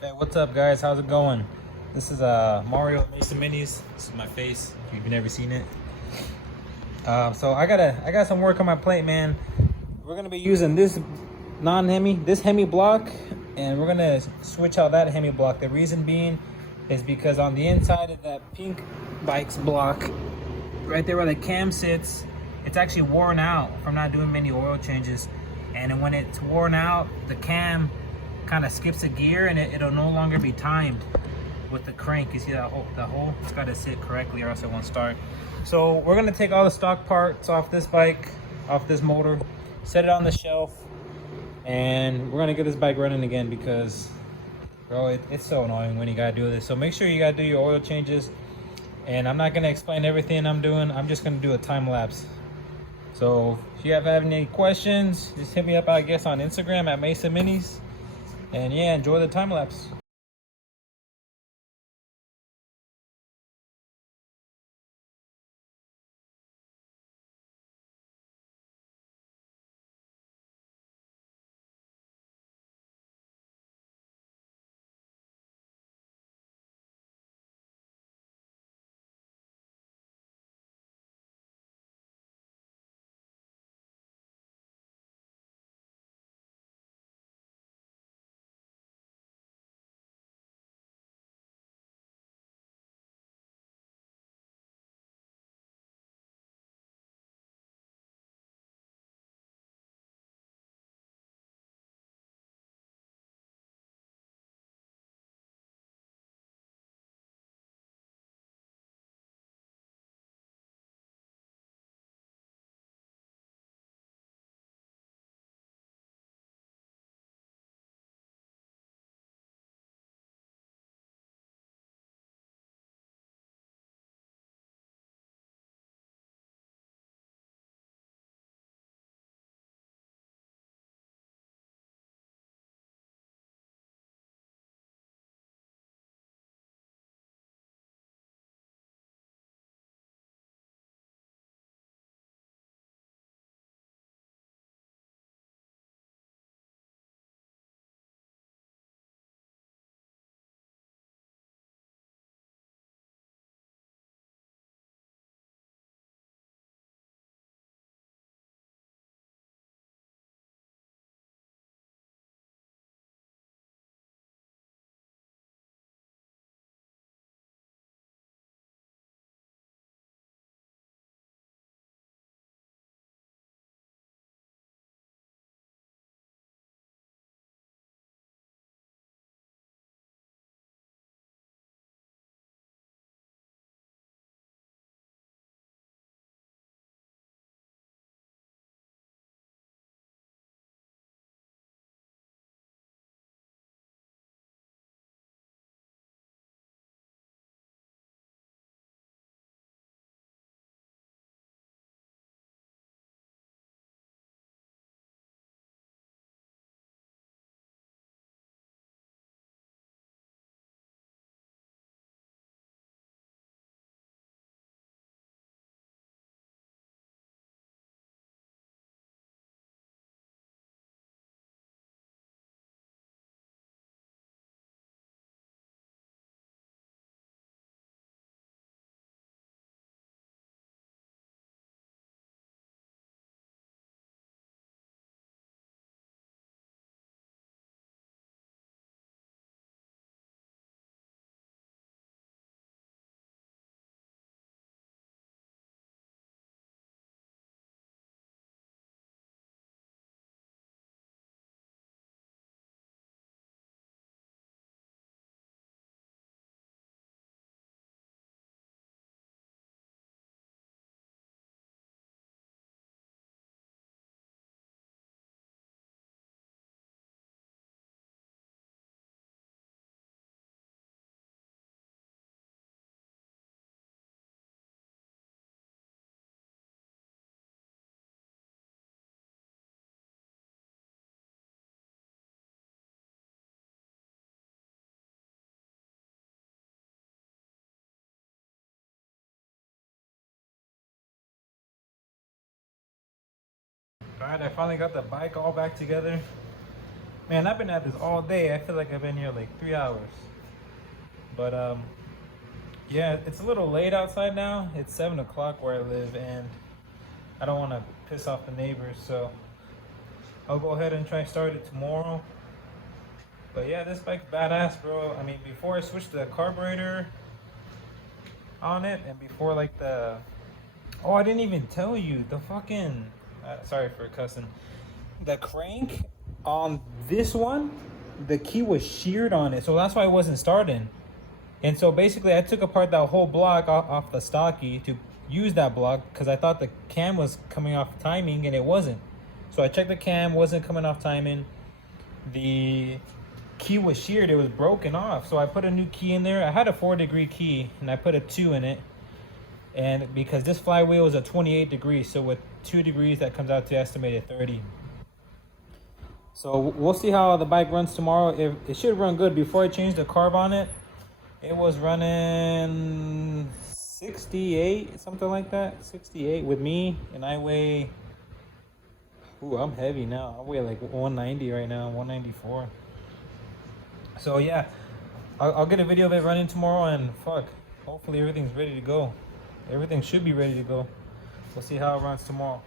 Hey, what's up, guys? How's it going? This is Mario Mason Minis. This is my face. If you've never seen it, so I got some work on my plate, man. We're gonna be using this this Hemi block, and we're gonna switch out that Hemi block. The reason being is because on the inside of that pink bikes block, right there where the cam sits, it's actually worn out from not doing many oil changes, and then when it's worn out, the cam kind of skips a gear and it'll no longer be timed with the crank. You see that hole? The hole, it's got to sit correctly or else it won't start. So we're gonna take all the stock parts off this bike, off this motor, set it on the shelf, and we're gonna get this bike running again because, bro, it's so annoying when you gotta do this. So make sure you gotta do your oil changes, and I'm not gonna explain everything I'm doing. I'm just gonna do a time lapse. So if you have any questions, just hit me up, I guess, on Instagram at Mesa Minis. And yeah, enjoy the time lapse. All right, I finally got the bike all back together. Man, I've been at this all day. I feel like I've been here like 3 hours. But yeah, it's a little late outside now. It's 7 o'clock where I live, and I don't want to piss off the neighbors, so I'll go ahead and try to start it tomorrow. But yeah, this bike's badass, bro. I mean, before I switched the carburetor on it, and before like the, oh, I didn't even tell you the fucking, sorry for cussing, the crank on this one, the key was sheared on it, so that's why it wasn't starting. And so basically I took apart that whole block off the stocky to use that block because I thought the cam was coming off timing, and it wasn't. So I checked the cam, wasn't coming off timing. The key was sheared, it was broken off. So I put a new key in there. I had a 4-degree key and I put a 2 in it. And because this flywheel is a 28 degrees, so with 2 degrees that comes out to estimated 30. So we'll see how the bike runs tomorrow. It should run good. Before I changed the carb on it, it was running 68, something like that. 68 with me, and I weigh, ooh, I'm heavy now. I weigh like 190 right now, 194. So yeah, I'll get a video of it running tomorrow, and fuck, hopefully everything's ready to go. Everything should be ready to go. We'll see how it runs tomorrow.